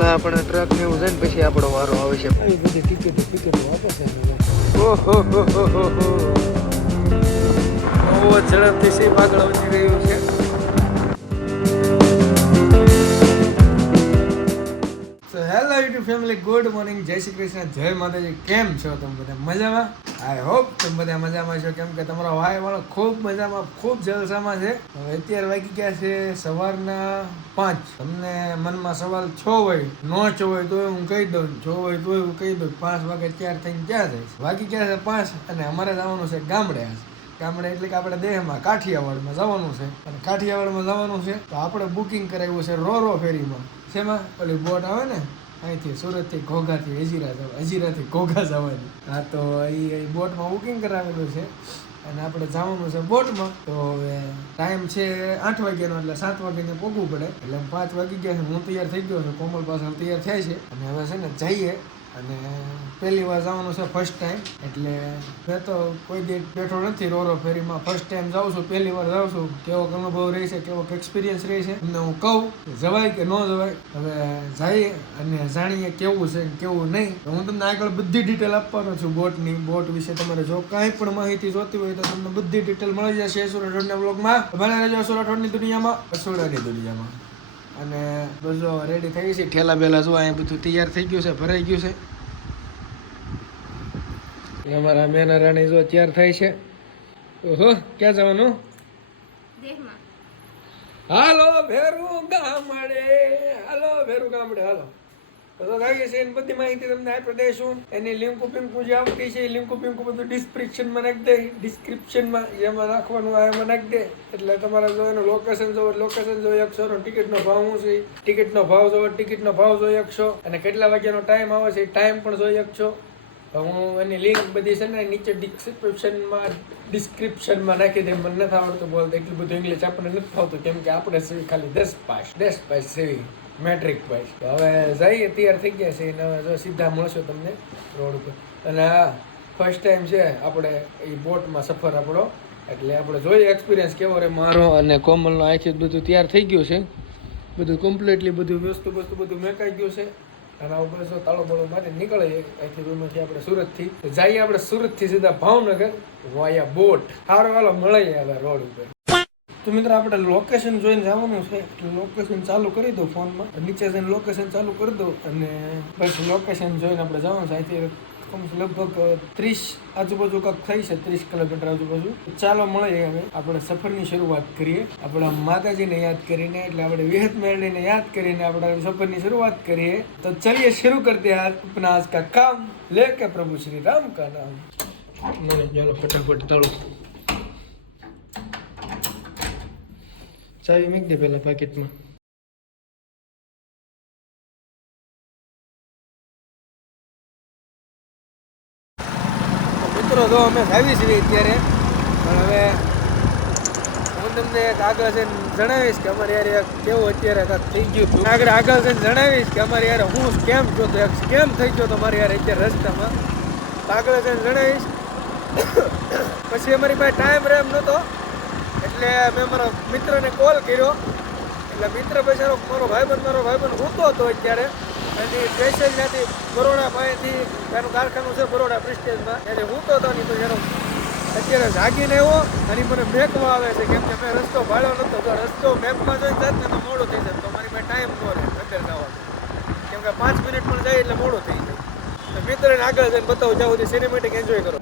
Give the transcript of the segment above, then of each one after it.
પેલા આપણે ટ્રક ને એવું જાય ને પછી આપણો વારો આવે છે. આવી બધી ટિકિટો આપે છે. ઓહો હો હો હો હો, બહુ ઝડપથી સીપ આગળ વધી રહ્યું છે. તો hello YouTube family, good morning, જય શ્રી કૃષ્ણ, જય માતાજી. કેમ છો તમે બધા? મજામાં? આઈ હોપ તમે બધા મજામાં છો, કેમ કે તમારો ભાઈ વાળો ખૂબ મજામાં, ખૂબ જલસામાં છે. હવે અત્યારે વાગી ગયા છે સવારના 5. તમને મનમાં સવાલ છો હોય, નો છો હોય તો હું કહી દઉં, છો હોય તો હું કહી દઉં. 5 વાગે તૈયાર થઈને ક્યાં જાય? વાગી ગયા છે 5 અને અમારે જવાનું છે ગામડે. ગામડે એટલે કે આપણે દેહમાં કાઠિયાવાડમાં જવાનું છે. અને કાઠિયાવાડમાં જવાનું છે તો આપણે બુકિંગ કરાવ્યું છે રો ફેરીમાં. શેમાં? ઓલી બોટ આવે ને અહીંથી સુરતથી ઘોઘાથી હજીરાથી ઘોઘા જવાની. હા, તો એ બોટમાં બુકિંગ કરાવેલું છે અને આપણે જવાનું છે બોટમાં. તો હવે ટાઈમ છે 8 વાગ્યાનો, એટલે 7 વાગ્યાને પહોંચવું પડે. એટલે 5 વાગી ગયા છે, હું તૈયાર થઈ ગયો છું, કોમલ પાછળ તૈયાર થાય છે. અને હવે છે ને જઈએ. અને પહેલી વાર જવાનું છે, ફર્સ્ટ ટાઈમ. એટલે મેં તો કોઈ દી બેઠો નથી રો ફેરીમાં, ફર્સ્ટ ટાઈમ જાઉં છું, પહેલી વાર જાઉં છું. કેવો અનુભવ રહેશે, કેવો એક્સપિરિયન્સ રહેશે, તમને હું કહું જવાય કે ન જવાય. હવે જઈએ અને જાણીએ કેવું છે કેવું નહીં. હું તમને આગળ બધી ડિટેલ આપવાનો છું બોટની. બોટ વિશે તમારે જો કાંઈ પણ માહિતી જોતી હોય તો તમને બધી ડિટેલ મળી જશે સુરત રોડના બ્લોગમાં. બને રહેજો સુરત રોડની દુનિયામાં, અસોડાની દુનિયામાં. અને બધું રેડી થઈ છે, ઠેલા બેલા જો અહીંયા બધું તૈયાર થઈ ગયું છે, ભરાઈ ગયું છે. અમારા મેના રાણી જો તૈયાર થાય છે. ઓહો, ક્યાં જવાનું? હાલો ભેરું ગામડે, હાલો ભેરું ગામડે, હાલો. તો લાગે છે એની બધી માહિતી તમને આપી દઈશું. એની લિંકુ પિંકુ જે આવતી છે એ લિંકુ પિંકુ બધું ડિસ્ક્રિપ્શનમાં નાખી દે. ડિસ્ક્રિપ્શનમાં જેમાં નાખવાનું આવે એમાં નાખી દે. એટલે તમારે જો એનું લોકેશન જોઈ શકશો. ટિકિટનો ભાવ શું છે, ટિકિટનો ભાવ જોઈ શકશો. અને કેટલા વાગ્યાનો ટાઈમ આવે છે એ ટાઈમ પણ જોઈ શકશો. હું એની લિંક બધી છે ને નીચે ડિસ્ક્રિપ્શનમાં નાખી દે. મને નથી આવડતું બોલતા, એટલું બધું ઇંગ્લિશ આપણને નથી ફાવતું, કેમ કે આપણે સેવી ખાલી 10 પાસ સેવી મેટ્રિક પાસ. હવે જઈએ, તૈયાર થઈ ગયા છે અને હવે જો સીધા મળશો તમને રોડ ઉપર. અને હા, ફર્સ્ટ ટાઈમ છે આપણે એ બોટમાં સફર આપણો. એટલે આપણે જોઈએ એક્સપિરિયન્સ કેવો રહે મારો. અને કોમલનો આખી બધું તૈયાર થઈ ગયું છે, બધું કમ્પ્લીટલી બધું વસ્તુ બધું મેકાઈ ગયું છે. અને આવું બધું તાળો બાળો મારી નીકળે અહીંથી રૂમથી આપણે સુરતથી જઈએ. આપણે સુરતથી સીધા ભાવનગર વાયા બોટ. સારો વાલો મળે હવે રોડ ઉપર. તો મિત્રો આપણે લોકેશન જોઈને જવાનું છે, એટલે લોકેશન ચાલુ કરી દો ફોનમાં. નીચે જઈને લોકેશન ચાલુ કરી દો અને પછી લોકેશન જોઈને આપણે જવાનું છે. અહીંથી લગભગ 30 આજુબાજુ કાંક થઈ છે, 30 કિલોમીટર આજુબાજુ. ચાલો મળીએ, હવે આપણે સફરની શરૂઆત કરીએ. આપણા માતાજીને યાદ કરીને, એટલે આપણે વિહત મેળવીને યાદ કરીને આપણે સફરની શરૂઆત કરીએ. તો ચલિए शुरू करते हैं अपना आज का काम, लेके प्रभु श्री राम का नाम. चलो फटाफट तळो. ચાવી મૂકી દે પેલા પેકેટમાં. મિત્રો તો અમે આવી છીએ અત્યારે, પણ હવે હું તમને એક આગળ જઈને જણાવીશ કે અમારે યાર કેવું અત્યારે કાંઈક થઈ ગયું હતું. આગળ જઈને જણાવીશ કે અમારે યાર હું સ્કેમ થયો હતો, એક સ્કેમ થઈ ગયો તો મારે યાર અત્યારે રસ્તામાં. આગળ જઈને જણાવીશ. પછી અમારી પાસે ટાઈમ રહે એમ નહોતો, એટલે મેં મારા મિત્રને કોલ કર્યો. એટલે મિત્ર પછી મારો ભાઈબંધ ઊતો હતો અત્યારે. અને સ્પેશિયલ ત્યાંથી બરોડા પાસેથી એનું કારખાનું છે બરોડા પ્રિસ્ટેજમાં, એટલે ઊતો હતો નહીં. તો એનો અત્યારે જાગીને આવ્યો અને મને મેકવા આવે છે, કેમ કે મેં રસ્તો ભાડ્યો નહોતો. તો રસ્તો મેપમાં જોઈને જાત ને તો મોડું થઈ જાય. તો મારી પાસે ટાઈમ ન રહે અંદર જવાનો, કેમ કે 5 મિનિટ પણ જાય એટલે મોડું થઈ જાય. તો મિત્રને આગળ જઈને બતાવું, જ્યાં સુધી સિનેમેટિક એન્જોય કરો.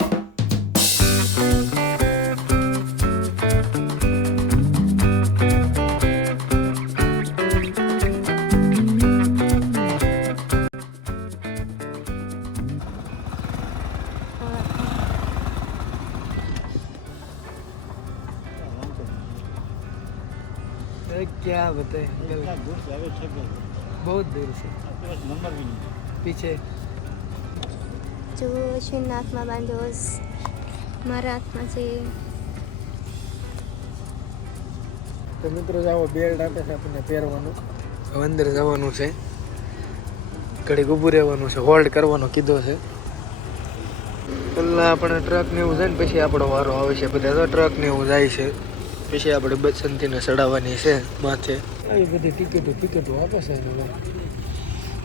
क्या बताए, बहुत दूर से पीछे જો અશ્વિનના હાથમાં બાંધ્યો, મારા હાથમાં છે. તો મિત્રો જાઓ, બેલ્ટ આપે છે આપણને પહેરવાનું. અંદર જવાનું છે, ઘડીક ઊભું રહેવાનું છે, હોલ્ડ કરવાનો કીધો છે. પહેલાં આપણે ટ્રક ને એવું જાય ને પછી આપણો વારો આવે છે. બધા તો ટ્રક ને એવું જાય છે, પછી આપણે બસંતીને ચડાવવાની છે માથે. આવી બધી ટિકિટો આપે છે એને.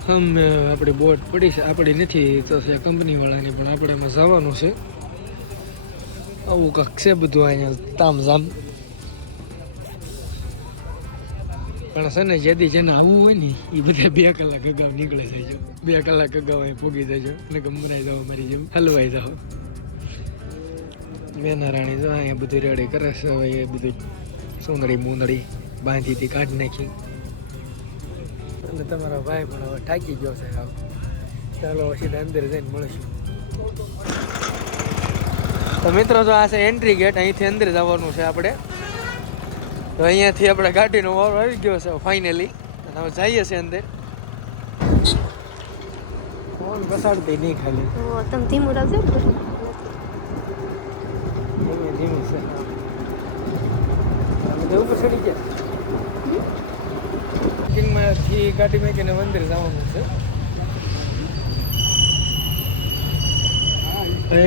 અમે આપણી બોટ પડી છે, આપણી નથી તો છે કંપનીવાળાની, પણ આપણે એમાં જવાનું છે. આવું કાંક છે બધું અહીંયા તામઝામ. પણ છે ને જેથી જેને આવવું હોય ને એ બધા 2 કલાક અગાઉ નીકળે જજો, 2 કલાક અગાઉ અહીં પૂગી જજો અને ગમરાઈ જાઓ મારી જેમ હલવાઈ જાઓ. મેના રાણી જો અહીંયા બધું રેડી કરે છે. હવે એ બધું સોંદડી મૂંદડી બાંધીથી કાઢી નાખી. અને તમારો ભાઈ પણ હવે થાકી ગયો છે હાવ. ચાલો સીધા અંદર જઈને મળીશું. તો મિત્રો જો આ છે એન્ટ્રી ગેટ, અહીંથી અંદર જવાનું છે આપણે. તો અહીંયાથી આપણે ગાડીનો વારો આવી ગયો છે ફાઇનલી, અને હવે જઈએ છીએ અંદર. ફોન બસાડતી નહીં ખાલી તમે ધીમું રાખજો. ધીમું છે. અમે ઉપર ચડી ગયા. પાર્કિંગમાંથી ગાડી મેકીને મંદિર જવાનું છે.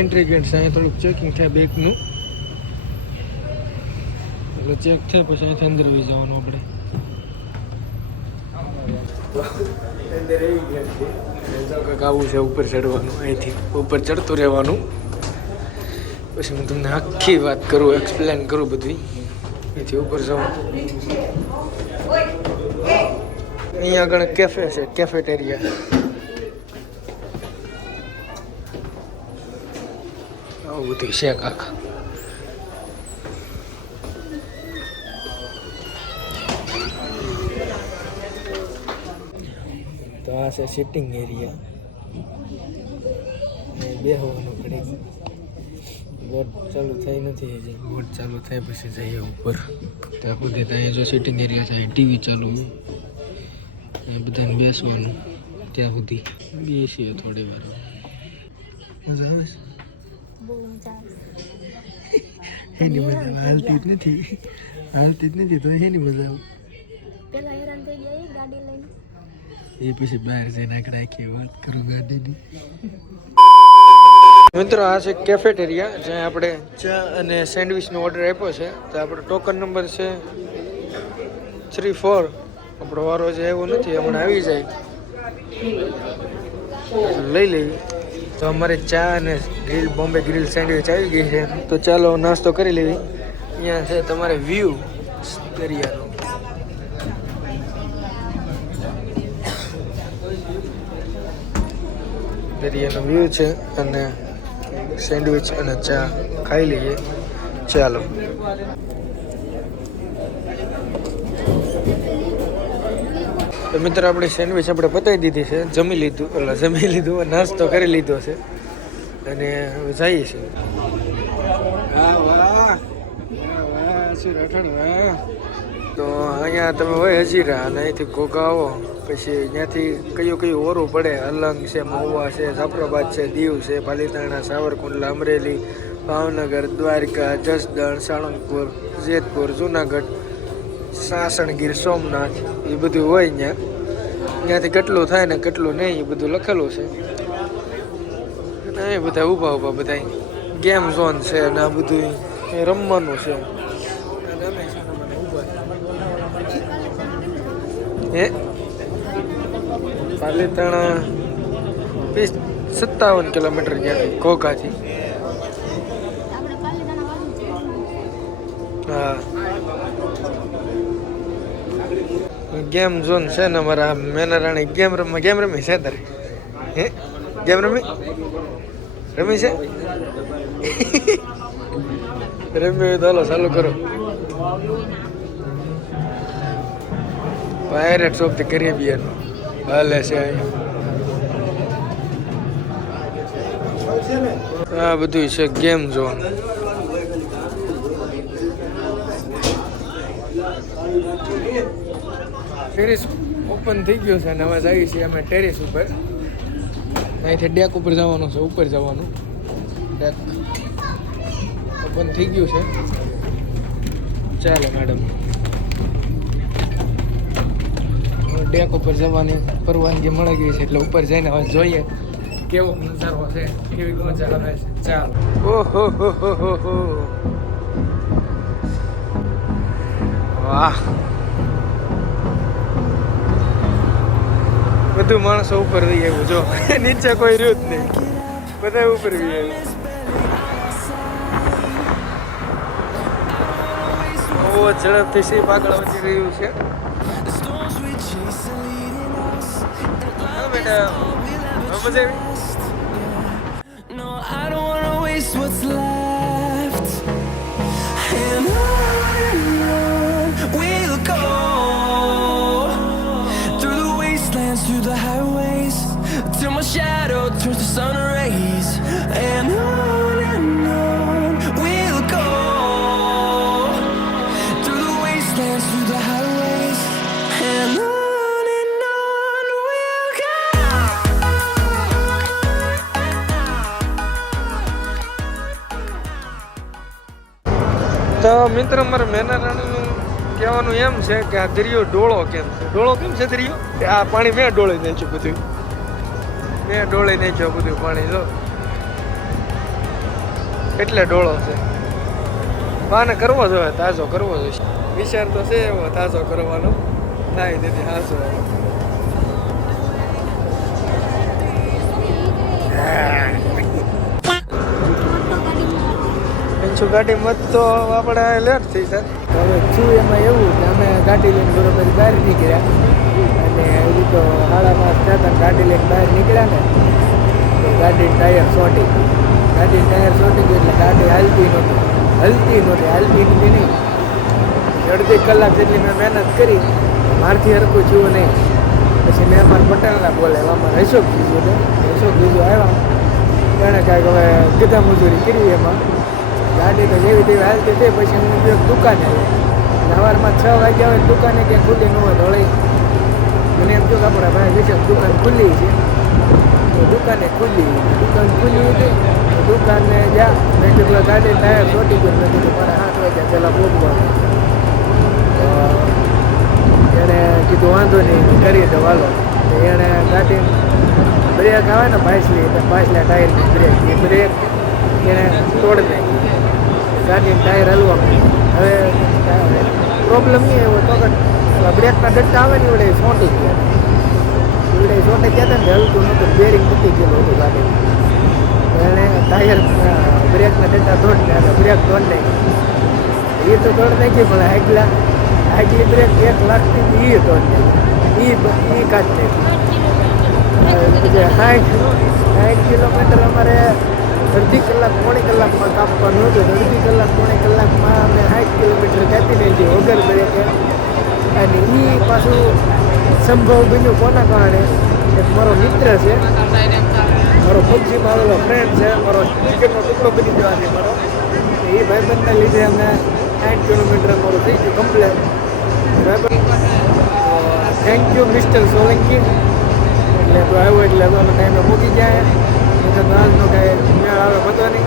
એન્ટ્રી ગેટ છે. અહીંયા થોડુંક ચેકિંગ થાય બેગનું, એટલે ચેક થાય પછી અહીંથી અંદર આવી જવાનું આપણે. અંદર આવી ગયા છે. કંઈક આવું છે, ઉપર ચડવાનું. અહીંથી ઉપર ચડતું રહેવાનું. પછી હું તમને આખી વાત કરું, એક્સપ્લેન કરું બધી. અહીંથી ઉપર જવાનું. અહીંયા આગળ કેફે છે, કેફેટેરિયા. આવું બધું છે કાંક. તો આ છે સિટિંગ એરિયા. બેહવાનું ઘડીક. બોટ ચાલુ થઈ નથી હજી, બોટ ચાલુ થાય પછી જઈએ ઉપર. ત્યાં સુધી ત્યાં જો સિટિંગ એરિયા છે, ટીવી ચાલુ, બધાને બેસવાનું. ત્યાં સુધી બેસીએ થોડી વાર. મજા આવે છે? બહુ મજા આવે. એની મજા હાલતી જ નથી, હાલતી જ નથી તો એની મજા આવે. પેલા હેરાન થઈ ગયા ગાડી લઈને. એ પછી બહાર જઈને આગળ આખી વાત કરું ગાડીની. મિત્રો આ છે કેફેટેરિયા, જ્યાં આપણે ચા અને સેન્ડવિચનો ઓર્ડર આપ્યો છે. તો આપણો ટોકન નંબર છે 34. આપણો વારો જે આવ્યો નથી, હમણાં આવી જાય લઈ લેવી. તો અમારે ચા અને ગ્રીલ બોમ્બે ગ્રીલ સેન્ડવિચ આવી ગઈ છે. તો ચાલો નાસ્તો કરી લેવી. અહીંયા છે તમારે વ્યૂ દરિયાનો. દરિયાનો વ્યૂ છે અને સેન્ડવિચ અને ચા ખાઈ લઈએ. ચાલો. તો મિત્ર આપણી સેન્ડવિચ આપણે પતાવી દીધી છે, જમી લીધું, નાસ્તો કરી લીધો છે અને હવે જઈએ છીએ. તો અહીંયા તમે હોય હજીરા અને અહીંથી ઘોઘા આવો, પછી ત્યાંથી કયું ઓરું પડે. અલંગ છે, મહુવા છે, જાફરાબાદ છે, દીવ છે, પાલીતાણા, સાવરકુંડલા, અમરેલી, ભાવનગર, દ્વારકા, જસદણ, સાળંગપુર, જેતપુર, જુનાગઢ, સાસણગીર, સોમનાથ, એ બધું હોય ત્યાંથી કેટલું થાય ને કેટલું નહીં એ બધું લખેલું છે. અને એ બધા ઊભા બધા ગેમ ઝોન છે અને આ બધું એ રમવાનું છે. હે પાલીતાણા 57 કિલોમીટર ત્યાંથી ઘોઘાથી. હા, ગેમ ઝોન છે ને અમારા મેના રાણી ગેમ રમી છે. તારે હે ગેમ રમી છે? રમી તો હાલો ચાલુ કરો. પાયરેટ્સ ઓફ ધ કેરેબિયન હાલે છે અહીંયા. આ બધું છે ગેમ ઝોન. ટેરેસ ઓપન થઈ ગયો છે અને હવે જઈએ છીએ અમે ટેરેસ ઉપર. અહીંથી ડેક ઉપર જવાનું છે, ઉપર જવાનું. ડેક ઓપન થઈ ગયું છે. ચાલો મેડમ, ડેક ઉપર જવાની પરવાનગી મળી ગઈ છે, એટલે ઉપર જઈને હવે જોઈએ કેવો નજારો છે, કેવી મજા આવે છે. ચાલો. ઓહો હો, બધું માણસો ઉપર રહી આવ્યું જો નીચે કોઈ રહ્યું જ નહીં, બધા ઉપર રહી આવ્યું. બહુ જ ઝડપથી શીપ આગળ વધી રહ્યું છે. હા બેટા, મજા આવી? No, I don't wanna waste what's left. And on we'll go through the wastelands, through the highways, till my shadow turns to sun rays. And on we'll go through the wastelands, through the highways, and on we'll go. તો મિત્ર, મારે મેના રાણીનું કહેવાનું એમ છે કે આ દરિયો ડોળો કેમ છે? ડોળો કેમ છે દરિયો? આ પાણી મેં ડોળી નાખ્યું બધું, મેં ડોળી નાખ્યું બધું પાણી જો, એટલે ડોળો છે. બાને કરવો જોઈએ, તાજો કરવો જોઈએ. વિચાર તો છે એવો તાજો કરવાનો, થાય તેથી હાસો. શું ગાડી મત તો આપણે લેટ થઈ સર. હવે શું એમાં એવું કે અમે ગાડી લઈને બરોબર બહાર નીકળ્યા અને હજી તો 5:30 થયા ગાડી લઈને બહાર નીકળ્યા ને તો ગાડી ટાયર ચોંટી ગયું એટલે ગાડી હાલતી નહોતી નહીં. અડધી કલાક જેટલી મેં મહેનત કરી, મારથી હરખું થયું નહીં. પછી મેં અમારા પટેલના બોલાવ્યા, અમારે અશોક બીજું આવ્યા, એણે કાંઈક હવે ગધા મજૂરી કરી એમાં. ગાડી તો જેવી તેવી હાલતી હતી. પછી હું દુકાને આવ્યો, સવારમાં 6 વાગ્યા હોય દુકાને ક્યાં ખુલ્લી ન હોય દોડી. મને એમ થયું કે આપણા ભાઈ વિશે દુકાન ખુલ્લી છે, તો દુકાન ખુલ્લી હતી. દુકાનને જ્યાં મેં કીધું ગાડી ટાયર ચોટી ગયું, મેં કીધું મારે 7 વાગ્યા પહેલાં પહોંચવાનું. એણે કીધું વાંધો નહીં, કરી દો હાલો. એણે ગાડી બ્રેક આવે ને પાછલા ટાયરની બ્રેક એને તોડી નાખી. ગાડીનું ટાયર હલવા માંડ્યું. હવે પ્રોબ્લેમ નહીં એવો તો કે બ્રેકના ડટ્ટા આવે ને એવડે ચોંટી ગયા હતા ને હલતું નહોતું, બેરિંગ તૂટી ગયેલું હતું ગાડી. એણે ટાયર બ્રેકના ડટ્ટા તોડી નાખ્યા, બ્રેક તોડી નાખી. એ તો તોડી નાખી, પણ આગલી બ્રેક 1 લાખથી એ તોડી નાખી, એ કાઢી નાખી. 60 કિલોમીટર અમારે અડધી કલાક પોણી કલાકમાં કાપવાનું હતું. અડધી કલાક પોણી કલાકમાં અમે 60 કિલોમીટર કાપી નાખી વગર બ્રેકે. અને એ પાછું સંભવ બન્યું કોના કારણે? એક મારો મિત્ર છે, મારો પબજીમાં આવેલો ફ્રેન્ડ છે, મારો ક્રિકેટનો ટુકડો બની જવાથી મારો. એ ભાઈબંધને લીધે અમે 60 કિલોમીટર મારું થઈ ગયું complete. Thank you mister Solanki. એટલે તો આવ્યો એટલે અમે ટાઈમે મૂકી જાય તો આજનો કાંઈ મેળ આવે બધો નહીં.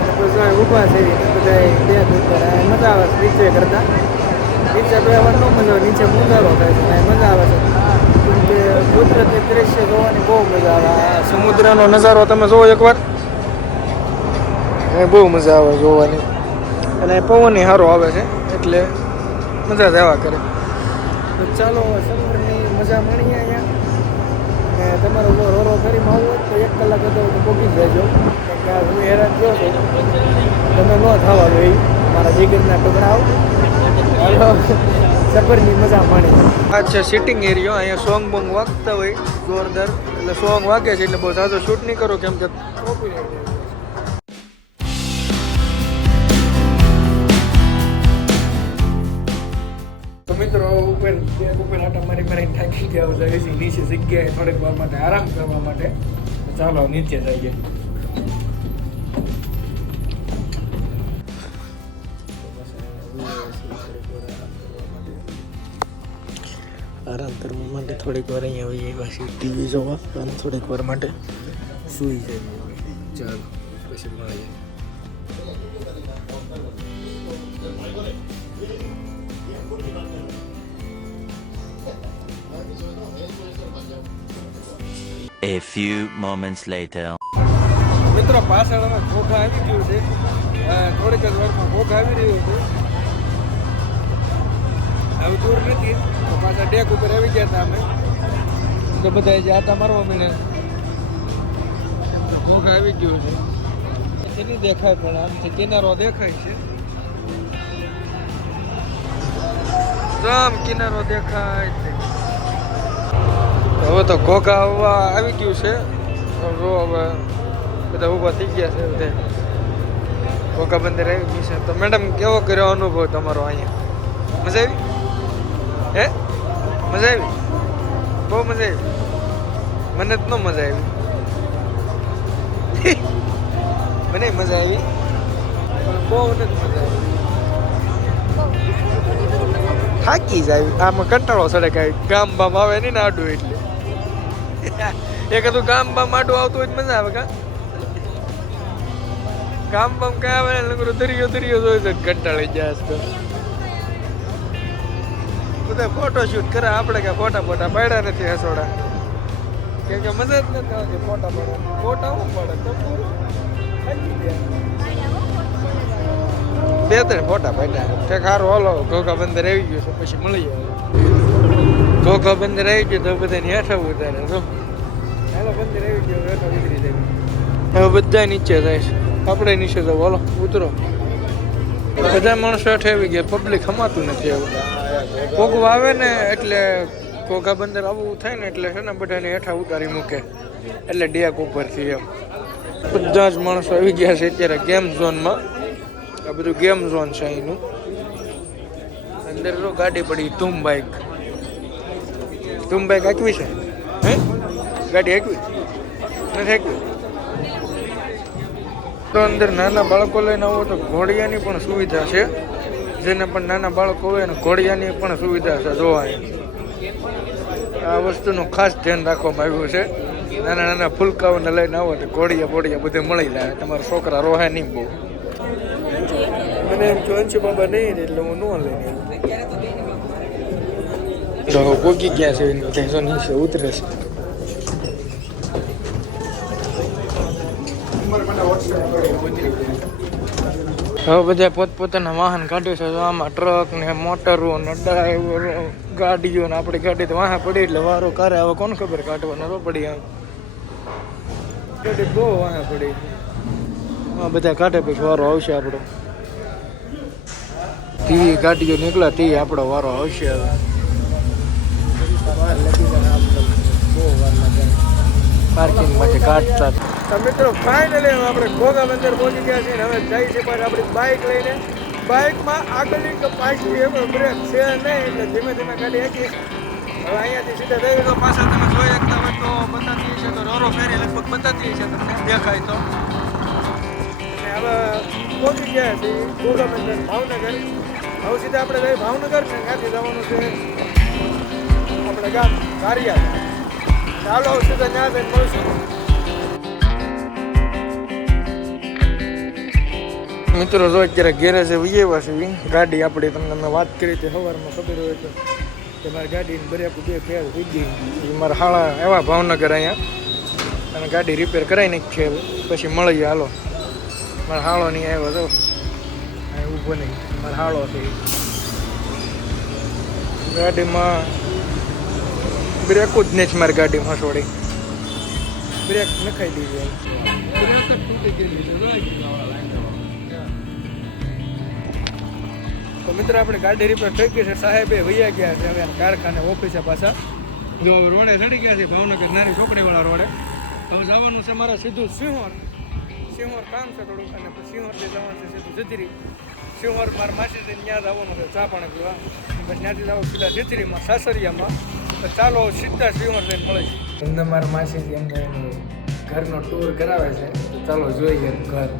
અને પછી ઊભા થઈ બધા બે ઉપર મજા આવે છે નીચે કરતાં. નીચે બેવાનું ન મજા આવે, નીચે મુંજારો થાય છે, મજા આવે છે. કેમ કે કુદરતની દ્રશ્ય જોવાની બહુ મજા આવે. સમુદ્રનો નજારો તમે જોવો એકવાર, બહુ મજા આવે જોવાની. અને પવન સારો આવે છે એટલે મજા જ આવ્યા કરે. તો ચાલો સમુદ્રની મજા માણીએ અહીંયા. અને તમારો જો રોરો ફરીમાં આવવો તો 1 કલાક હતો તો પહોંચી જજો. કારણ કે હું હેરાન થયો છું, તમે ન થવા જોઈએ. મારા જીગરના ટુકડા આવો, સફરની મજા માણી. આ છે સિટિંગ એરિયો. અહીંયા સોંગ બોંગ વાગતા હોય જોરદાર, એટલે સોંગ વાગે છે એટલે બહુ ઝાઝો શૂટ નહીં કરો કેમ કે તો મિત્રો ઉપર આટા મારીને થાકી ગયા છે. નીચે જગ્યાએ થોડીક વાર માટે આરામ કરવા માટે. ચાલો નીચે જઈએ. આરામ કરવા માટે થોડીક વાર અહીંયા આવીએ, પાછી ટીવી જોવા અને થોડીક વાર માટે સૂઈ જઈએ. ચાલો પછી મળીએ. A few moments later. મિત્રો પાછળ હવે ઘોઘા આવી ગયું છે. થોડીક જ વારમાં ઘોઘા આવી રહ્યું છે. હવે દૂર નથી તો પાછા ડેક ઉપર આવી ગયા હતા અમે. તો બધા જે આટા મારવા મળે ઘોઘા આવી ગયો છે એની દેખાય પણ આમથી કિનારો દેખાય છે આમ કિનારો દેખાય છે હવે તો ઘોઘા આવવા આવી ગયું છે જો હવે બધા ઊભા થઈ ગયા છે બધા ઘોઘા બંદર આવી ગયું છે તો મેડમ કેવો કર્યો અનુભવ તમારો અહીંયા મજા આવી હે મજા આવી બહુ મજા આવી મને જ ન મજા આવી મને મજા આવી પણ બહુ નથી મજા આવી થાકી જાય આમાં કંટાળો ચડે કાંઈ ગામ બામ આવે નહીં ને આડું એટલે એક હતું ગામ બામ આડું આવતું હોય મજા આવે કા ગામ બામ કઈ આવે ને લગરો દરિયો જોઈ છે કંટાળી જાય તો બધા ફોટો શૂટ કરે આપણે કે ફોટા પાડ્યા નથી હસોડા કેમ કે મજા જ નથી આવતી ફોટા પાડવા ફોટા હું પડે તો પૂરું થાકી ગયા 2-3 ફોટા પાડ્યા તે સારું હાલો ઘોઘા બંદર આવી ગયું છે પછી મળી જાય ઘોઘા બંદર આવી ગયું તો બધાને હેઠા ઉતારે જો હાલો બંદર આવી ગયો હેઠા ઉતરી જાય હવે બધા નીચે જાય છે આપણે નીચે જાવ હાલો ઉતરો બધા માણસો હેઠે આવી ગયા પબ્લિક હમાતું નથી એવું ઘોઘા આવે ને એટલે ઘોઘા બંદર આવું થાય ને એટલે છે ને બધાને હેઠા ઉતારી મૂકે એટલે ડેક ઉપરથી એમ બધા જ માણસો આવી ગયા છે અત્યારે ગેમ ઝોનમાં આ બધું ગેમ ઝોન છે અહીંનું અંદર તો ગાડી પડી ધૂમ બાઇક આંકવી છે હે ગાડી આંકવી નથી આંકવી તો અંદર નાના બાળકો લઈને આવો તો ઘોડિયાની પણ સુવિધા છે જેને પણ નાના બાળકો હોય ને ઘોડિયાની પણ સુવિધા છે જોવાની આ વસ્તુનું ખાસ ધ્યાન રાખવામાં આવ્યું છે નાના ફૂલકાઓને લઈને આવો તો ઘોડિયા બધે મળી જાય તમારા છોકરા રોહે નહીં બહુ મને એમ જોનસી બાબા નહીં એટલે હું ન લઈને આવ્યો પોગી ગયા છે એની બધા નીચે ઉતરે છે હવે બધા પોતપોતાના વાહન કાઢે છે આમાં ટ્રક ને મોટરો ને ડ્રાઈવરો ગાડીઓ ને આપણી ગાડી તો વાહન પડી એટલે વારો કરે હવે કોણ ખબર કાઢવાનો તો પડી આમ ગાડી બહુ વાહન પડી બધા કાઢે પછી વારો આવશે આપણો તી ગાડીઓ નીકળ્યા તે આપણો વારો આવશે હવે પાર્કિંગ માંથી કાઢતા તો મિત્રો ફાઇનલી આપણે ઘોઘા બંદર પહોંચી ગયા છીએ હવે જઈ છે પણ આપણી બાઇક લઈને બાઇકમાં આગળની કે પાછળની એમાં બ્રેક છે નહીં એટલે ધીમે ગાડી હાકી હવે અહીંયાથી સીધા જઈએ તો પાછા તમે જોઈ શકતા હોય તો બતાતી છે તો રોરો ફેરી લગભગ બતાતી છે તમને દેખાય તો હવે પહોંચી ગયા છીએ ઘોઘા બંદર ભાવનગર હવે સીધા આપણે જઈએ ભાવનગર ને ત્યાંથી જવાનું છે આપણે ગામ કારિયા ચાલો સીધા ત્યાં જઈને મળશું મિત્રો જો અત્યારે ગેરેજે વૈયા છે ગાડી આપણી તમને મેં વાત કરી હતી સવારમાં ખબર હોય તો કે મારી ગાડીની બ્રેક 2 ફેર થઈ ગઈ મારા હાળા એવા ભાવનગર અહીંયા અને ગાડી રિપેર કરાવી નાખી છે પછી મળીએ હાલો મારા હાળો નહીં આવ્યો તો અહીં ઊભો નહીં મારા હાળો છે ગાડીમાં બ્રેક જ નથી મારી ગાડીમાં છોડી બ્રેક નખાઈ દીધી બ્રેક જ તૂટી ગયેલી તો મિત્ર આપણે ગાડી રિપેર થઈ ગઈ છે સાહેબે વૈયા ગયા છે હવે કારખાને ઓફિસે પાછા જો રોડે ચડી ગયા છે ભાવનગર નાની ચોકડીવાળા રોડે હવે જવાનું છે મારે સીધું સિંહોર કામ છે થોડુંક અને પછી સિંહોરથી જવાનું છે સીધું જતીરી સિંહોર મારા માસીથી ત્યાં જવાનું છે ચા પાણી પીવા પછી ત્યાંથી જવું સીધા જતીરીમાં સાસરિયામાં તો ચાલો સીધા સિંહોર લઈને મળે છે તમને મારા માસીથી એમને ઘરનો ટૂર કરાવે છે તો ચાલો જોઈએ ઘર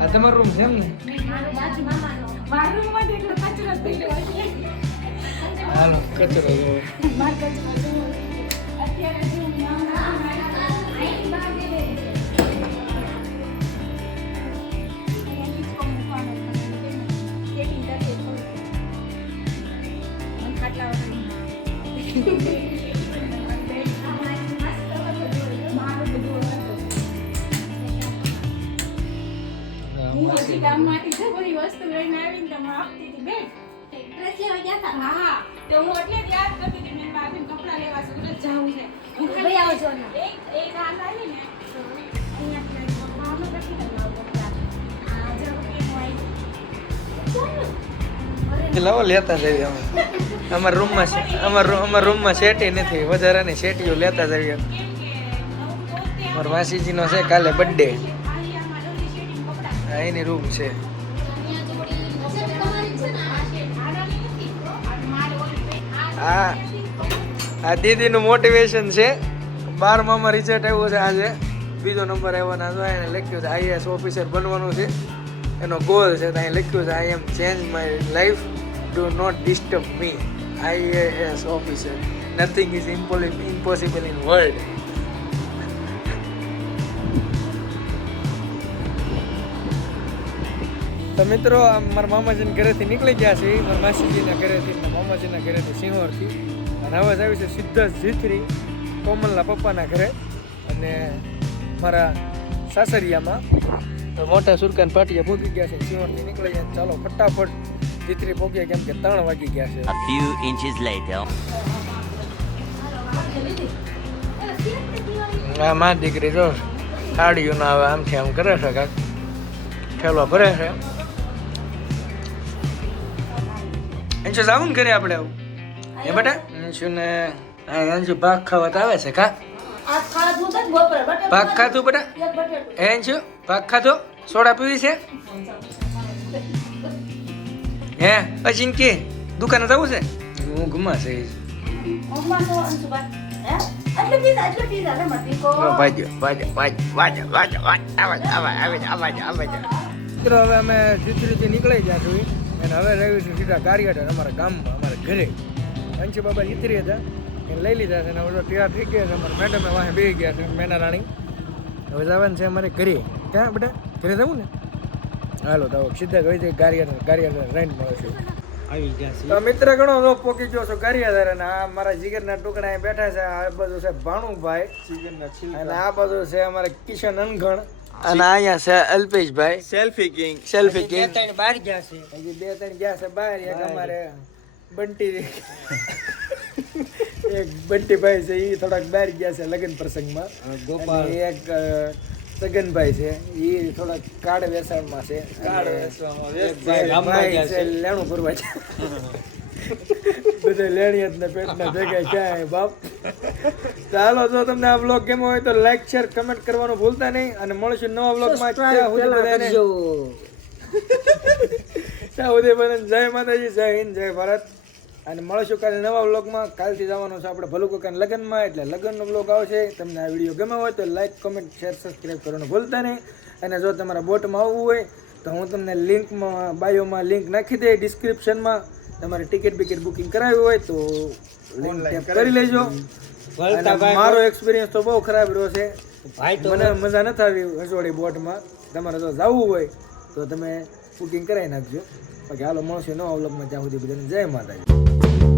આ તમારો રૂમ છે એમ ને હાલો કચરો ગામમાંથી બધી વસ્તુ લઈને આવીને તમે આપતી હા તો હું એટલે જ યાદ કરતી હતી મેં મારા કપડા લેવા સુરત જાવું છે હું ભાઈ આવજો ને. એક રાત આવી ને અહીંયા ભાવનો નથી લાવવા કપડા આ જવું લાવો લેતા જઈએ અમે અમારા રૂમમાં અમારા રૂમમાં શેટી નથી વધારાની શેટીઓ લેતા જઈએ મારા માસીજીનો છે કાલે બર્થડે એની રૂમ છે આ દીદીનું મોટિવેશન છે 12માં રિઝલ્ટ આવ્યું છે આજે બીજો નંબર આવ્યો તો એને લખ્યું છે આઈએએસ ઓફિસર બનવાનું છે એનો ગોલ છે તો અહીં લખ્યું છે I am change my life do not disturb me IAS officer nothing is impossible in world. તો મિત્રો મારા મામાજીના ઘરેથી નીકળી ગયા છે મારા માસીજીના ઘરેથી મામાજીના ઘરેથી સિંહોરથી અને હવે જ આવી છે સીધા જીથરી કોમલના પપ્પાના ઘરે અને મારા સાસરિયામાં તો મોટા સુરકાન પાટિયા પહોંચી ગયા છે સિંહોરથી નીકળી જાય ચાલો ફટાફટ જીથરી પહોંચ્યા કેમ કે 3 વાગી ગયા છે. A few inches later. આ મારી દીકરી જો સાડીઓના હવે આમથી આમ કરે છે કાંક ઠેલો ભરે છે અંશુ જાવું ને ઘરે આપણે આવું એ બેટા અંશુ ને અંશુ ભાગ ખાવા તો આવે છે કા ભાગ ખાધું બેટા એ અંશુ ભાગ ખાધો સોડા પીવી છે હે પછી કે દુકાને જવું છે હું ઘુમાશે મિત્રો હવે અમે જીતરીથી નીકળી ગયા છીએ અને હવે રહ્યું છે સીધા ગારિયાઢાર અમારા ગામમાં અમારા ઘરે અંશુ બાબા જીતરી હતા એને લઈ લીધા છે અને હવે તૈયાર થઈ ગયા છે અમારા મેડમે વાહે બેસી ગયા છે મેના રાણી હવે જવાનું છે અમારે ઘરે ક્યાં બેટા ઘરે જવું ને હાલો તો સીધા ગઈ છે ગારિયાઢાર રહીને મળે છે આવી ગયા છે તો મિત્ર ઘણો લોક પોકી ગયો છો ગારિયાધાર અને આ મારા જીગરના ટુકડા અહીં બેઠા છે આ બાજુ છે ભાણુભાઈ અને આ બાજુ છે અમારે કિશન અનગણ અને અહીંયા છે અલ્પેશભાઈ સેલ્ફી કિંગ બે ત્રણ બહાર ગયા છે હજી 2-3 ગયા છે બહાર એક અમારે બંટી એક બંટીભાઈ છે એ થોડાક બહાર ગયા છે લગ્ન પ્રસંગમાં ગોપાલ એક સગનભાઈ છે એ થોડાક કાળ વેસાણમાં છે ભાઈ છે લેણું ભરવા છે બધે લેણિયત ને પેટના ભેગા ક્યાં બાપ. ચાલો જો તમને આ વ્લોગ ગમ્યો હોય તો લાઈક શેર કમેન્ટ કરવાનું ભૂલતા નહીં અને મળશું નવા વ્લોગમાં ત્યાં સુધી બધાને જય માતાજી જય હિન્દ જય ભારત અને મળશું કાલે નવા વ્લોગમાં. કાલથી જવાનું છે આપણે ભલુકાકાના લગ્નમાં એટલે લગ્નનો વ્લોગ આવશે. તમને આ વિડીયો ગમ્યો હોય તો લાઈક કમેન્ટ શેર સબસ્ક્રાઈબ કરવાનું ભૂલતા નહીં અને જો તમારા બોટમાં આવવું હોય તો હું તમને લિંકમાં બાયોમાં લિંક નાખી દઈ ડિસ્ક્રિપ્શનમાં. તમારે ટિકિટ બિકિટ બુકિંગ કરાવી હોય તો લિંક ટેપ કરી લેજો. મારો એક્સપિરિયન્સ તો બહુ ખરાબ રહ્યો છે મને મજા નથી આવી હસવાડી બોટમાં. તમારે જો જવું હોય તો તમે બુકિંગ કરાવી નાખજો. બાકી હાલો મળશે નવા વ્લોગમાં ત્યાં સુધી બધાને જય માતાજી.